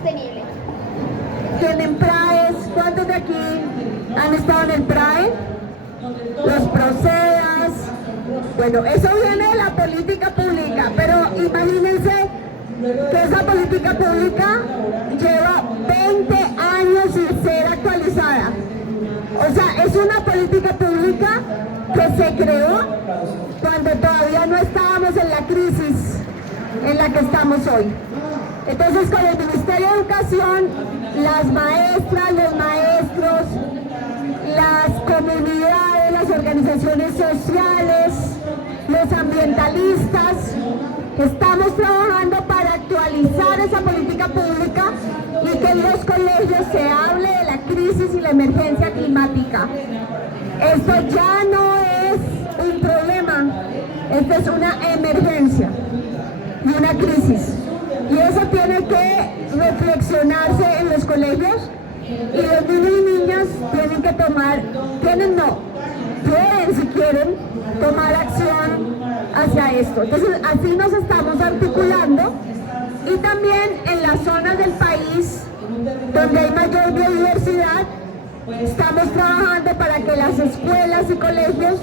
sostenible. ¿Tienen PRAEs? ¿Cuántos de aquí han estado en el PRAE? Los PROCEDAS. Bueno, eso viene de la política pública, pero imagínense que esa política pública lleva 20 años sin ser actualizada. O sea, es una política pública que se creó cuando todavía no estábamos en la crisis en la que estamos hoy. Entonces, con el Ministerio de Educación, las maestras, los maestros, las comunidades, las organizaciones sociales, los ambientalistas, estamos trabajando para actualizar esa política pública y que en los colegios se hable de la crisis y la emergencia climática. Esto ya no es un problema, esto es una emergencia y una crisis. Y eso tiene que reflexionarse en los colegios y los niños y niñas tienen que tomar, pueden si quieren tomar acción hacia esto. Entonces así nos estamos articulando y también en las zonas del país donde hay mayor biodiversidad estamos trabajando para que las escuelas y colegios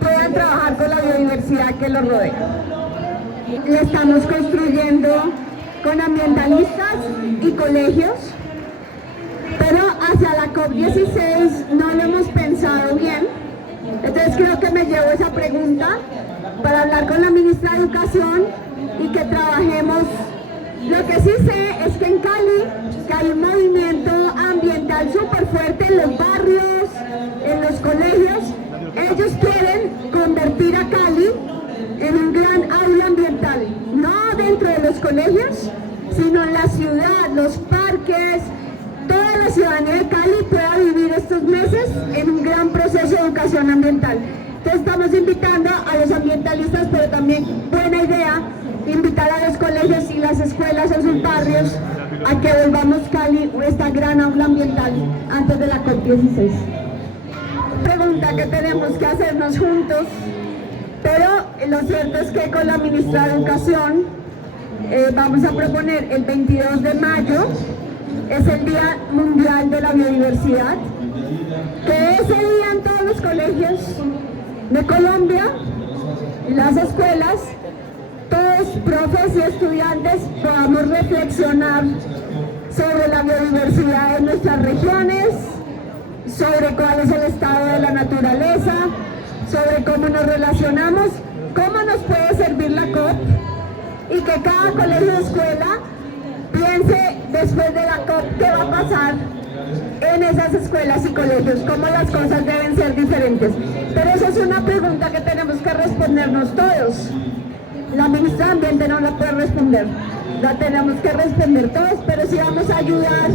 puedan trabajar con la biodiversidad que los rodea. Le estamos construyendo con ambientalistas y colegios, pero hacia la COP16 no lo hemos pensado bien. Entonces creo que me llevo esa pregunta para hablar con la ministra de Educación y que trabajemos. Lo que sí sé es que en Cali que hay un movimiento ambiental súper fuerte en los barrios, en los colegios. Ellos quieren convertir a Cali en un gran aula ambiental, no dentro de los colegios, sino en la ciudad, los parques, toda la ciudadanía de Cali pueda vivir estos meses en un gran proceso de educación ambiental. Entonces estamos invitando a los ambientalistas, pero también buena idea invitar a los colegios y las escuelas en sus barrios a que volvamos Cali esta gran aula ambiental antes de la COP16. Pregunta que tenemos que hacernos juntos, pero lo cierto es que con la ministra de Educación vamos a proponer el 22 de mayo, es el Día Mundial de la Biodiversidad, que ese día en todos los colegios de Colombia y las escuelas, todos profes y estudiantes podamos reflexionar sobre la biodiversidad de nuestras regiones, sobre cuál es el estado de la naturaleza, sobre cómo nos relacionamos, cómo nos puede servir la COP y que cada colegio o escuela piense después de la COP qué va a pasar en esas escuelas y colegios, cómo las cosas deben ser diferentes. Pero esa es una pregunta que tenemos que respondernos todos. La ministra de Ambiente no la puede responder, la tenemos que responder todos, pero sí vamos a ayudar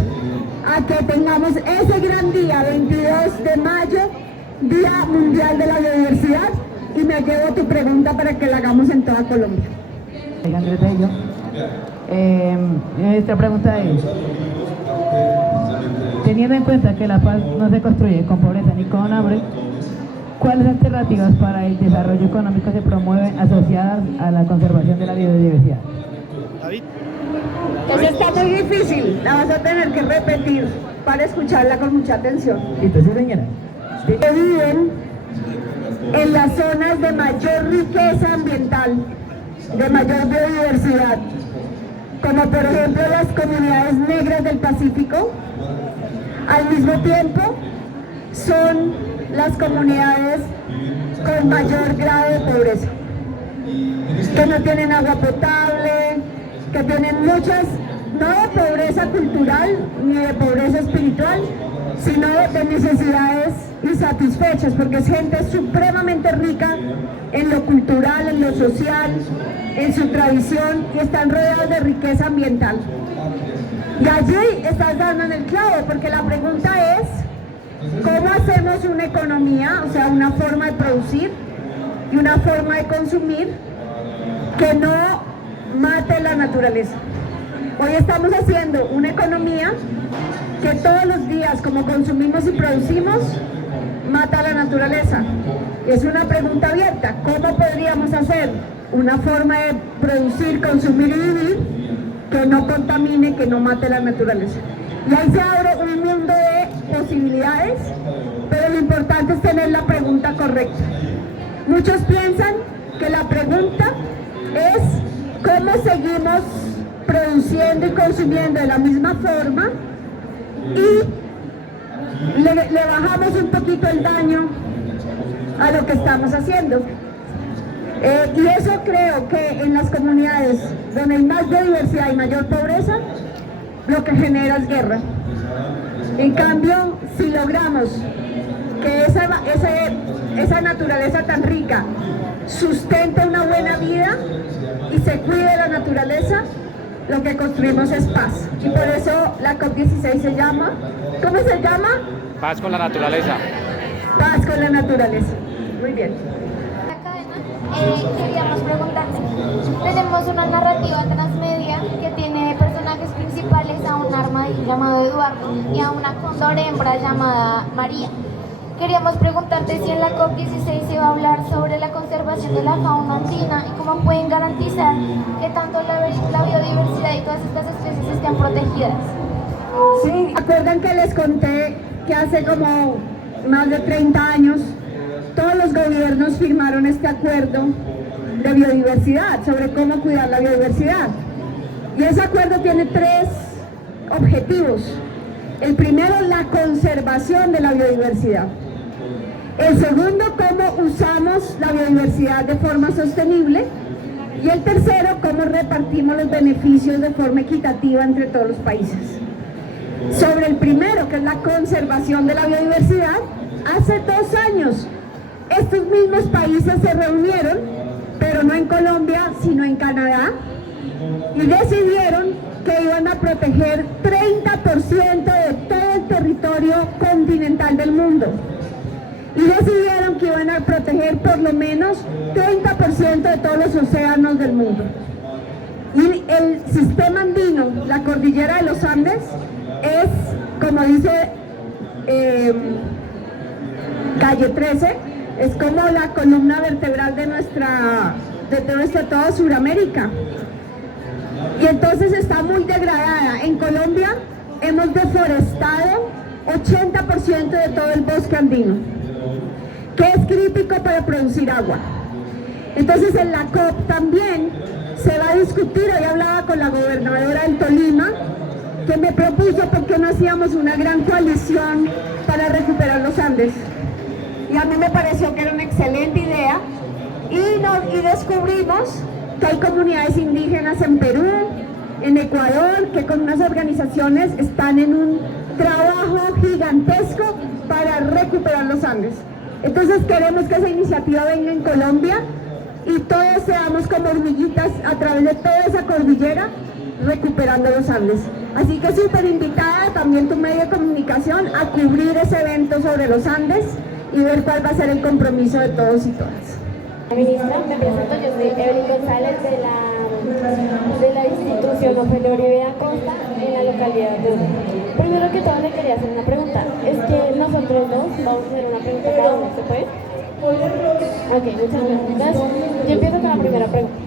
a que tengamos ese gran día, 22 de mayo, Día Mundial de la Biodiversidad, y me llevo tu pregunta para que la hagamos en toda Colombia. Andrés Bello. Nuestra pregunta es, teniendo en cuenta que la paz no se construye con pobreza ni con hambre, ¿cuáles alternativas para el desarrollo económico se promueven asociadas a la conservación de la biodiversidad? David. Eso está muy difícil, la vas a tener que repetir para escucharla con mucha atención. Entonces, señora, Que viven en las zonas de mayor riqueza ambiental, de mayor biodiversidad, como por ejemplo las comunidades negras del Pacífico, al mismo tiempo son las comunidades con mayor grado de pobreza, que no tienen agua potable, que tienen muchas, no de pobreza cultural ni de pobreza espiritual, sino de necesidades insatisfechas, porque es gente supremamente rica en lo cultural, en lo social, en su tradición, y están rodeados de riqueza ambiental. Y allí estás dando en el clavo, porque la pregunta es, ¿cómo hacemos una economía, o sea, una forma de producir y una forma de consumir que no mate la naturaleza? Hoy estamos haciendo una economía que todos los días, como consumimos y producimos, mata a la naturaleza. Es una pregunta abierta. ¿Cómo podríamos hacer una forma de producir, consumir y vivir que no contamine, que no mate la naturaleza. Y ahí se abre un mundo de posibilidades, pero lo importante es tener la pregunta correcta. Muchos piensan que la pregunta es cómo seguimos produciendo y consumiendo de la misma forma y le bajamos un poquito el daño a lo que estamos haciendo. Y eso creo que en las comunidades donde hay más biodiversidad y mayor pobreza, lo que genera es guerra. En cambio, si logramos que esa naturaleza tan rica sustente una buena vida y se cuide la naturaleza, lo que construimos es paz. Y por eso la COP16 se llama, ¿cómo se llama? Paz con la naturaleza. Paz con la naturaleza. Muy bien. Queríamos preguntarte, tenemos una narrativa transmedia que tiene personajes principales a un armadillo llamado Eduardo y a una cóndor hembra llamada María. Queríamos preguntarte si en la COP16 se va a hablar sobre la conservación de la fauna andina y cómo pueden garantizar que tanto la biodiversidad y todas estas especies estén protegidas. Sí, ¿acuerdan que les conté que hace como más de 30 años todos los gobiernos firmaron este acuerdo de biodiversidad, sobre cómo cuidar la biodiversidad? Y ese acuerdo tiene 3 objetivos. El primero, la conservación de la biodiversidad. El segundo, cómo usamos la biodiversidad de forma sostenible. Y el tercero, cómo repartimos los beneficios de forma equitativa entre todos los países. Sobre el primero, que es la conservación de la biodiversidad, hace 2 años estos mismos países se reunieron, pero no en Colombia, sino en Canadá, y decidieron que iban a proteger 30% de todo el territorio continental del mundo. Y decidieron que iban a proteger por lo menos 30% de todos los océanos del mundo. Y el sistema andino, la cordillera de los Andes, es, como dice Calle 13, es como la columna vertebral de toda Sudamérica. Y entonces está muy degradada. En Colombia hemos deforestado 80% de todo el bosque andino, que es crítico para producir agua. Entonces en la COP también se va a discutir. Hoy hablaba con la gobernadora del Tolima, que me propuso por qué no hacíamos una gran coalición para recuperar los Andes. Y a mí me pareció que era una excelente idea, y descubrimos que hay comunidades indígenas en Perú, en Ecuador, que con unas organizaciones están en un trabajo gigantesco para recuperar los Andes. Entonces queremos que esa iniciativa venga en Colombia y todos seamos como hormiguitas a través de toda esa cordillera recuperando los Andes. Así que súper invitada también tu medio de comunicación a cubrir ese evento sobre los Andes y ver cuál va a ser el compromiso de todos y todas. Ministra, me presento, yo soy Evelyn González de la institución Ofelia Uribe Acosta en la localidad de Uribe. Primero que todo le quería hacer una pregunta, es que nosotros dos vamos a hacer una pregunta cada uno, ¿se puede? Ok, muchas gracias. Entonces, yo empiezo con la primera pregunta.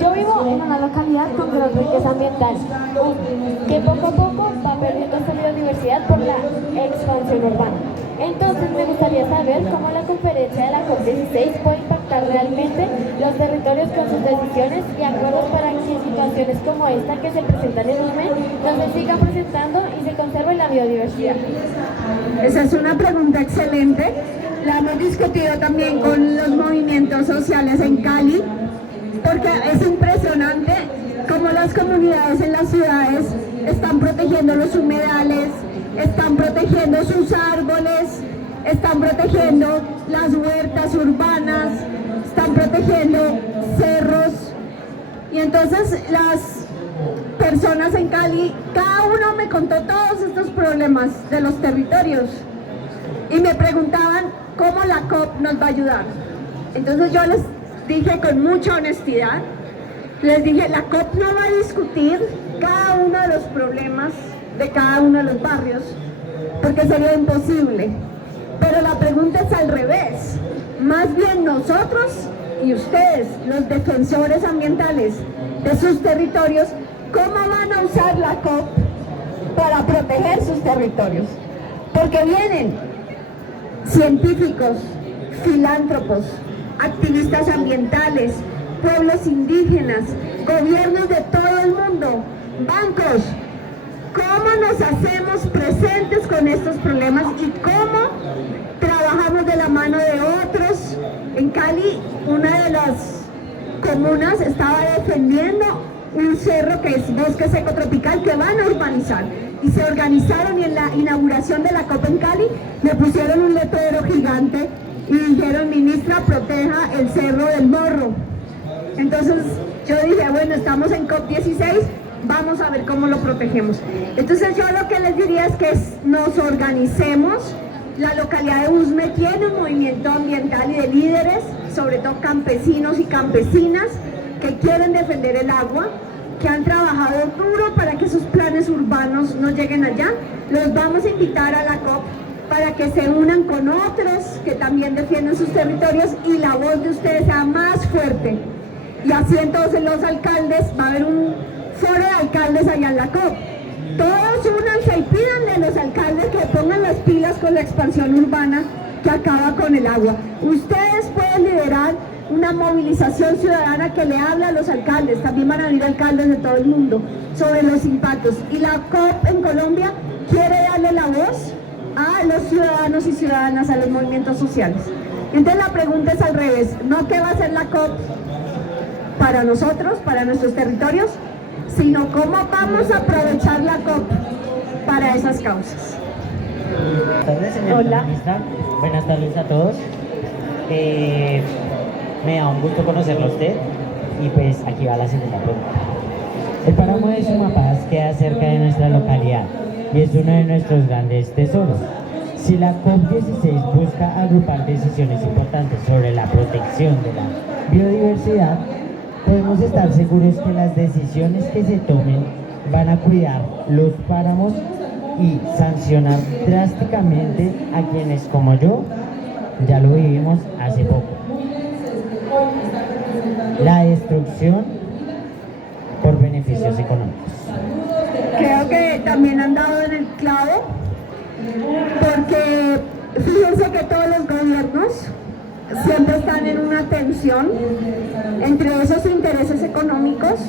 Yo vivo en una localidad con gran riqueza ambiental, que poco a poco va perdiendo esta biodiversidad por la expansión urbana. Entonces me gustaría saber cómo la conferencia de la COP16 puede impactar realmente los territorios con sus decisiones y acuerdos para que situaciones como esta que se presentan en UME no se sigan presentando y se conserve la biodiversidad. Esa es una pregunta excelente. La hemos discutido también con los movimientos sociales en Cali, porque es impresionante cómo las comunidades en las ciudades están protegiendo los humedales, están protegiendo sus árboles, están protegiendo las huertas urbanas, están protegiendo cerros. Y entonces las personas en Cali, cada uno me contó todos estos problemas de los territorios y me preguntaban cómo la COP nos va a ayudar. Entonces yo les dije con mucha honestidad, les dije, la COP no va a discutir cada uno de los problemas de cada uno de los barrios, porque sería imposible. Pero la pregunta es al revés. Más bien nosotros y ustedes, los defensores ambientales de sus territorios, ¿cómo van a usar la COP para proteger sus territorios? Porque vienen científicos, filántropos, activistas ambientales, pueblos indígenas, gobiernos de todo el mundo, bancos. ¿Cómo nos hacemos presentes con estos problemas y cómo trabajamos de la mano de otros? En Cali, una de las comunas estaba defendiendo un cerro que es bosque seco tropical que van a urbanizar. Y se organizaron y en la inauguración de la COP en Cali me pusieron un letrero gigante y dijeron: ministra, proteja el Cerro del Morro. Entonces yo dije, bueno, estamos en COP 16, vamos a ver cómo lo protegemos. Entonces yo lo que les diría es que nos organicemos. La localidad de Usme tiene un movimiento ambiental y de líderes, sobre todo campesinos y campesinas, que quieren defender el agua, que han trabajado duro para que sus planes urbanos no lleguen allá. Los vamos a invitar a la COP para que se unan con otros que también defienden sus territorios y la voz de ustedes sea más fuerte. Y así entonces los alcaldes, va a haber un foro de alcaldes allá en la COP. Todos únanse y pidan de los alcaldes que pongan las pilas con la expansión urbana que acaba con el agua. Ustedes pueden liderar una movilización ciudadana que le habla a los alcaldes, también van a venir alcaldes de todo el mundo, sobre los impactos. Y la COP en Colombia quiere darle la voz a los ciudadanos y ciudadanas, a los movimientos sociales. Entonces la pregunta es al revés, no qué va a hacer la COP para nosotros, para nuestros territorios, sino cómo vamos a aprovechar la COP para esas causas. Buenas tardes, señorita ministra. Buenas tardes a todos. Me da un gusto conocerlo a usted y pues aquí va la segunda pregunta. El páramo de Sumapaz queda cerca de nuestra localidad y es uno de nuestros grandes tesoros. Si la COP16 busca agrupar decisiones importantes sobre la protección de la biodiversidad, podemos estar seguros que las decisiones que se tomen van a cuidar los páramos y sancionar drásticamente a quienes, como yo, ya lo vivimos hace poco. La destrucción por beneficios económicos. Creo que también han dado en el clavo, porque fíjense que todos los gobiernos siempre están en una tensión entre esos intereses económicos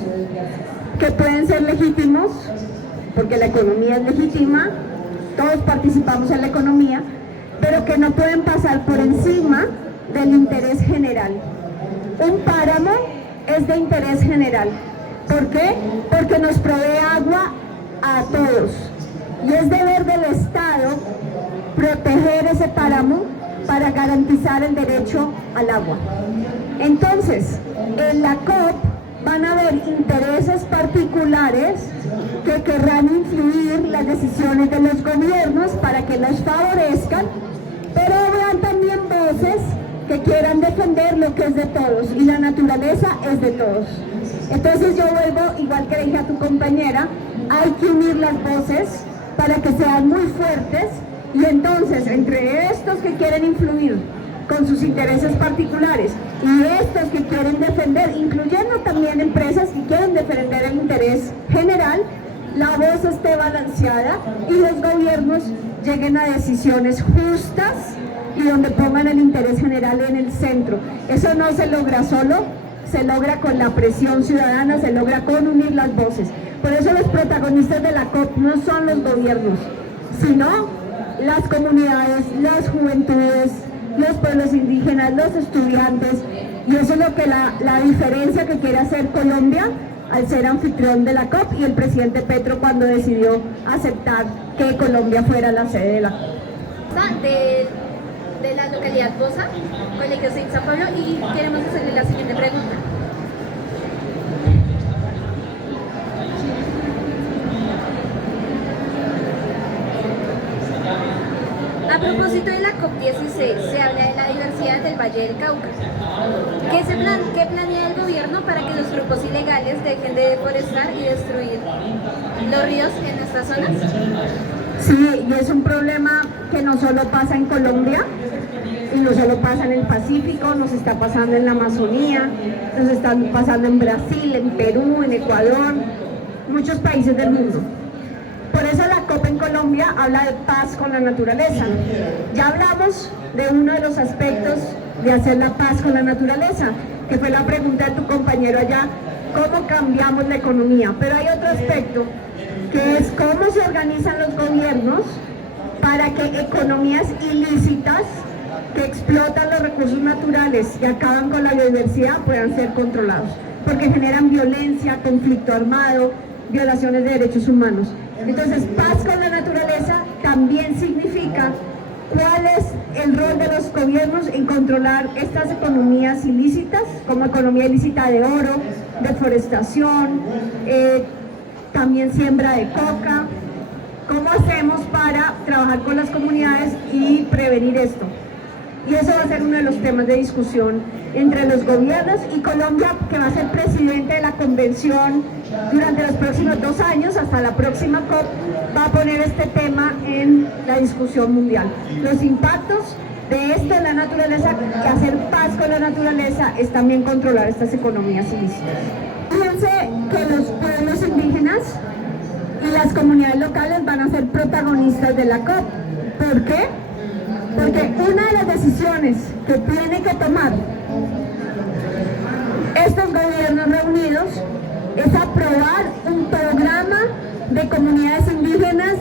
que pueden ser legítimos, porque la economía es legítima, todos participamos en la economía, pero que no pueden pasar por encima del interés general. Un páramo es de interés general. ¿Por qué? Porque nos provee agua a todos. Y es deber del Estado proteger ese páramo para garantizar el derecho al agua. Entonces, en la COP van a haber intereses particulares que querrán influir las decisiones de los gobiernos para que los favorezcan, pero habrán también voces que quieran defender lo que es de todos, y la naturaleza es de todos. Entonces yo vuelvo, igual que le dije a tu compañera, hay que unir las voces para que sean muy fuertes, y entonces entre estos que quieren influir con sus intereses particulares y estos que quieren defender, incluyendo también empresas que quieren defender el interés general, la voz esté balanceada y los gobiernos lleguen a decisiones justas y donde pongan el interés general en el centro. Eso no se logra solo, se logra con la presión ciudadana, se logra con unir las voces. Por eso los protagonistas de la COP no son los gobiernos, sino las comunidades, las juventudes, los pueblos indígenas, los estudiantes, y eso es lo que la diferencia que quiere hacer Colombia al ser anfitrión de la COP, y el presidente Petro cuando decidió aceptar que Colombia fuera la sede de la COP. De la localidad Bosa, Colegio Saint San Pablo, y queremos hacerle la siguiente pregunta. A propósito de la COP16, se habla de la diversidad del Valle del Cauca. ¿Qué planea el gobierno para que los grupos ilegales dejen de deforestar y destruir los ríos en nuestras zonas? Sí, y es un problema que no solo pasa en Colombia, y no solo pasa en el Pacífico, nos está pasando en la Amazonía, nos está pasando en Brasil, en Perú, en Ecuador. muchos países del mundo. Por eso la COP en Colombia habla de paz con la naturaleza. Ya hablamos de uno de los aspectos de hacer la paz con la naturaleza, que fue la pregunta de tu compañero allá, ¿cómo cambiamos la economía? Pero hay otro aspecto, que es cómo se organizan los gobiernos para que economías ilícitas que explotan los recursos naturales y acaban con la biodiversidad puedan ser controlados, porque generan violencia, conflicto armado, violaciones de derechos humanos. Entonces, paz con la naturaleza también significa cuál es el rol de los gobiernos en controlar estas economías ilícitas, como economía ilícita de oro, deforestación, también siembra de coca. ¿Cómo hacemos para trabajar con las comunidades y prevenir esto? Y eso va a ser uno de los temas de discusión entre los gobiernos y Colombia, que va a ser presidente de la convención durante los próximos 2 años, hasta la próxima COP, va a poner este tema en la discusión mundial. Los impactos de esto en la naturaleza, que hacer paz con la naturaleza es también controlar estas economías ilícitas. Fíjense que los pueblos indígenas y las comunidades locales van a ser protagonistas de la COP. ¿Por qué? Porque una de las decisiones que tienen que tomar estos gobiernos reunidos es aprobar un programa de comunidades indígenas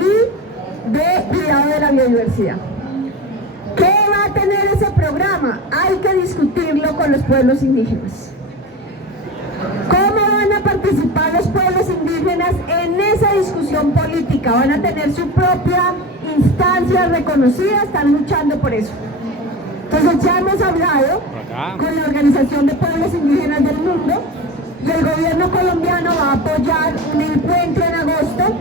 y de cuidado de la biodiversidad. ¿Qué va a tener ese programa? Hay que discutirlo con los pueblos indígenas. ¿Cómo van a participar los pueblos indígenas en esa discusión política? Van a tener su propia instancia reconocida, están luchando por eso. Entonces ya hemos hablado con la Organización de Pueblos Indígenas del Mundo y el gobierno colombiano va a apoyar un encuentro en agosto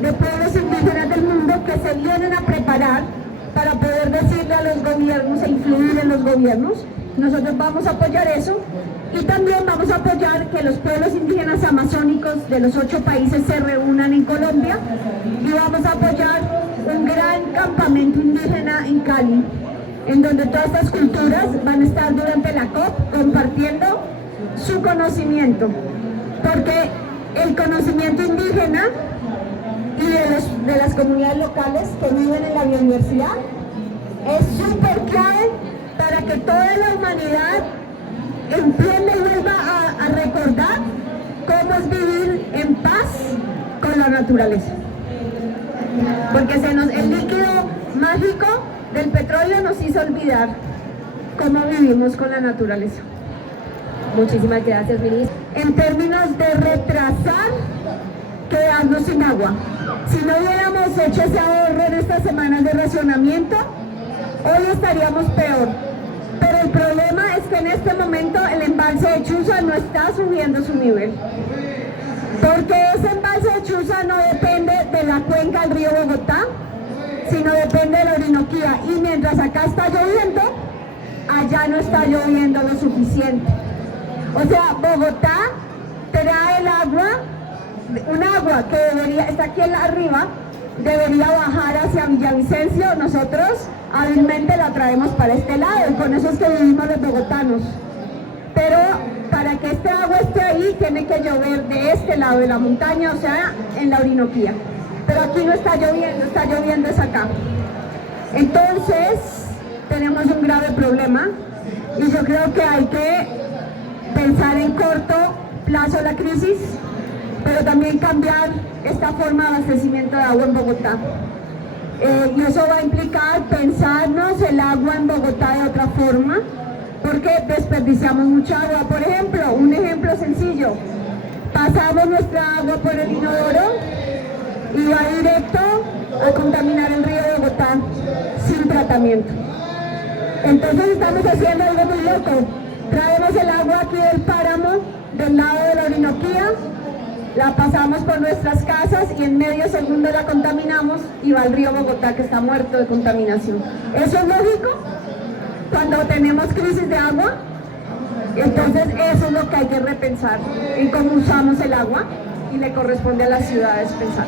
de pueblos indígenas del mundo que se vienen a preparar para poder decirle a los gobiernos e influir en los gobiernos. Nosotros vamos a apoyar eso. Y también vamos a apoyar que los pueblos indígenas amazónicos de los 8 países se reúnan en Colombia y vamos a apoyar un gran campamento indígena en Cali, en donde todas estas culturas van a estar durante la COP compartiendo su conocimiento, porque el conocimiento indígena y de las comunidades locales que viven en la biodiversidad es súper clave para que toda la humanidad entienda y vuelva a recordar cómo es vivir en paz con la naturaleza. Porque el líquido mágico del petróleo nos hizo olvidar cómo vivimos con la naturaleza. Muchísimas gracias, ministro. En términos de retrasar, quedarnos sin agua. Si no hubiéramos hecho ese ahorro en estas semanas de racionamiento, hoy estaríamos peor. Pero el problema es que en este momento el embalse de Chuza no está subiendo su nivel. Porque ese embalse de Chuza no depende de la cuenca del río Bogotá, sino depende de la Orinoquía. Y mientras acá está lloviendo, allá no está lloviendo lo suficiente. O sea, Bogotá trae el agua, un agua que está aquí arriba, debería bajar hacia Villavicencio. Nosotros hábilmente la traemos para este lado y con eso es que vivimos los bogotanos. Pero para que este agua esté ahí tiene que llover de este lado de la montaña, o sea, en la Orinoquía. Pero aquí no está lloviendo es acá. Entonces, tenemos un grave problema y yo creo que hay que pensar en corto plazo la crisis, pero también cambiar esta forma de abastecimiento de agua en Bogotá. Y eso va a implicar pensarnos el agua en Bogotá de otra forma, porque desperdiciamos mucha agua. Por ejemplo, un ejemplo sencillo, pasamos nuestra agua por el inodoro y va directo a contaminar el río de Bogotá sin tratamiento. Entonces estamos haciendo algo muy loco, traemos el agua aquí del páramo, del lado de la Orinoquía, la pasamos por nuestras casas y en medio segundo la contaminamos y va al río Bogotá, que está muerto de contaminación. ¿Eso es lógico? Cuando tenemos crisis de agua, entonces eso es lo que hay que repensar en cómo usamos el agua y le corresponde a las ciudades pensar.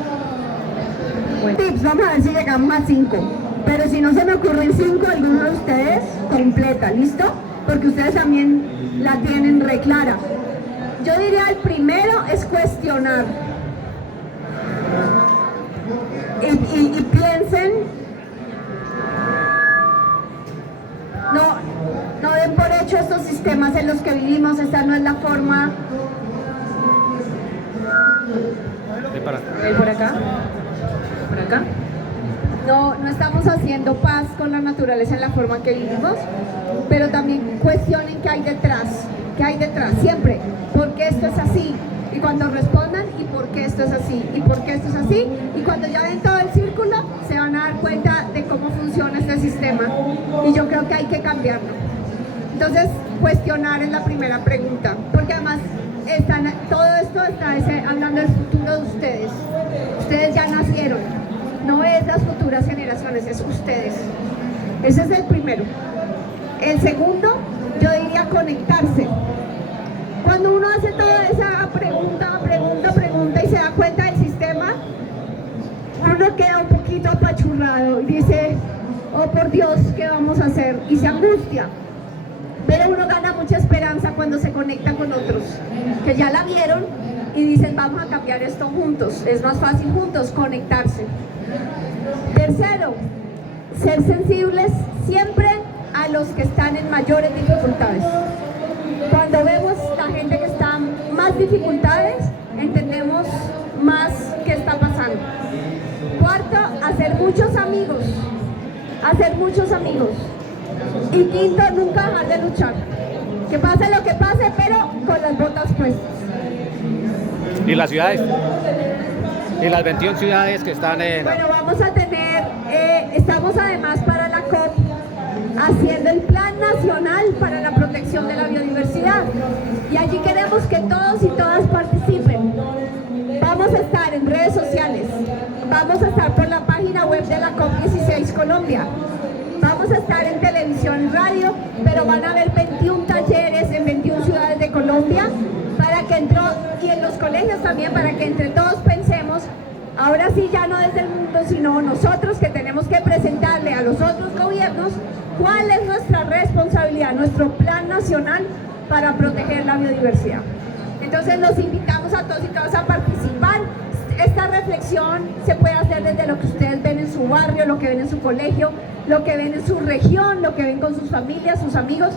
Bueno, tips, vamos a ver si llegamos a 5, pero si no se me ocurren 5, alguno de ustedes completa, ¿listo? Porque ustedes también la tienen re clara. Yo diría el primero es cuestionar. sistemas en los que vivimos, esta no es la forma. ¿Por acá? ¿Por acá? No estamos haciendo paz con la naturaleza en la forma que vivimos, pero también cuestionen qué hay detrás, siempre, ¿por qué esto es así? Y cuando respondan, ¿y por qué esto es así? ¿Y por qué esto es así? Y cuando ya ven todo el círculo, se van a dar cuenta de cómo funciona este sistema, y yo creo que hay que cambiarlo. Entonces, cuestionar es la primera pregunta, porque además todo esto está hablando del futuro de ustedes. Ustedes ya nacieron, no es las futuras generaciones, es ustedes. Ese es el primero. El segundo, yo diría conectarse. Cuando uno hace toda esa pregunta y se da cuenta del sistema, uno queda un poquito apachurrado y dice, oh por Dios, ¿qué vamos a hacer? Y se angustia. Pero uno gana mucha esperanza cuando se conecta con otros, que ya la vieron y dicen, vamos a cambiar esto juntos. Es más fácil juntos conectarse. Tercero, ser sensibles siempre a los que están en mayores dificultades. Cuando vemos la gente que está en más dificultades, entendemos más qué está pasando. Cuarto, hacer muchos amigos. Y quinto, nunca dejar de luchar. Que pase lo que pase, pero con las botas puestas. ¿Y las ciudades? ¿Y las 21 ciudades que están en...? Bueno, vamos a tener, estamos además para la COP haciendo el Plan Nacional para la Protección de la Biodiversidad. Y allí queremos que todos y todas participen. Vamos a estar en redes sociales, vamos a estar por la página web de la COP16 Colombia, vamos a estar en televisión y radio, pero van a haber 21 talleres en 21 ciudades de Colombia y en los colegios también, para que entre todos pensemos, ahora sí ya no desde el mundo, sino nosotros, que tenemos que presentarle a los otros gobiernos cuál es nuestra responsabilidad, nuestro plan nacional para proteger la biodiversidad. Entonces los invitamos a todos y todas a participar. Esta reflexión se puede hacer desde lo que ustedes ven en su barrio, lo que ven en su colegio, lo que ven en su región, lo que ven con sus familias, sus amigos.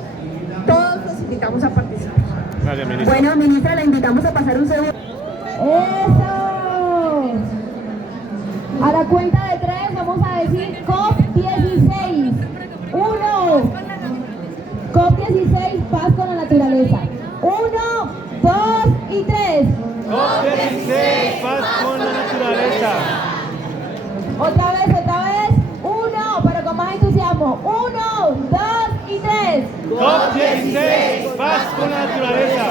Todos los invitamos a participar. Gracias, ministra. Bueno, ministra, la invitamos a pasar un segundo. ¡Eso! A la cuenta de 3 vamos a decir COP16. 1. COP16, paz con la naturaleza. 1, 2 y 3. COP16, paz con la naturaleza. Otra vez. 1, pero con más entusiasmo. 1, 2 y 3. COP16, paz con la naturaleza.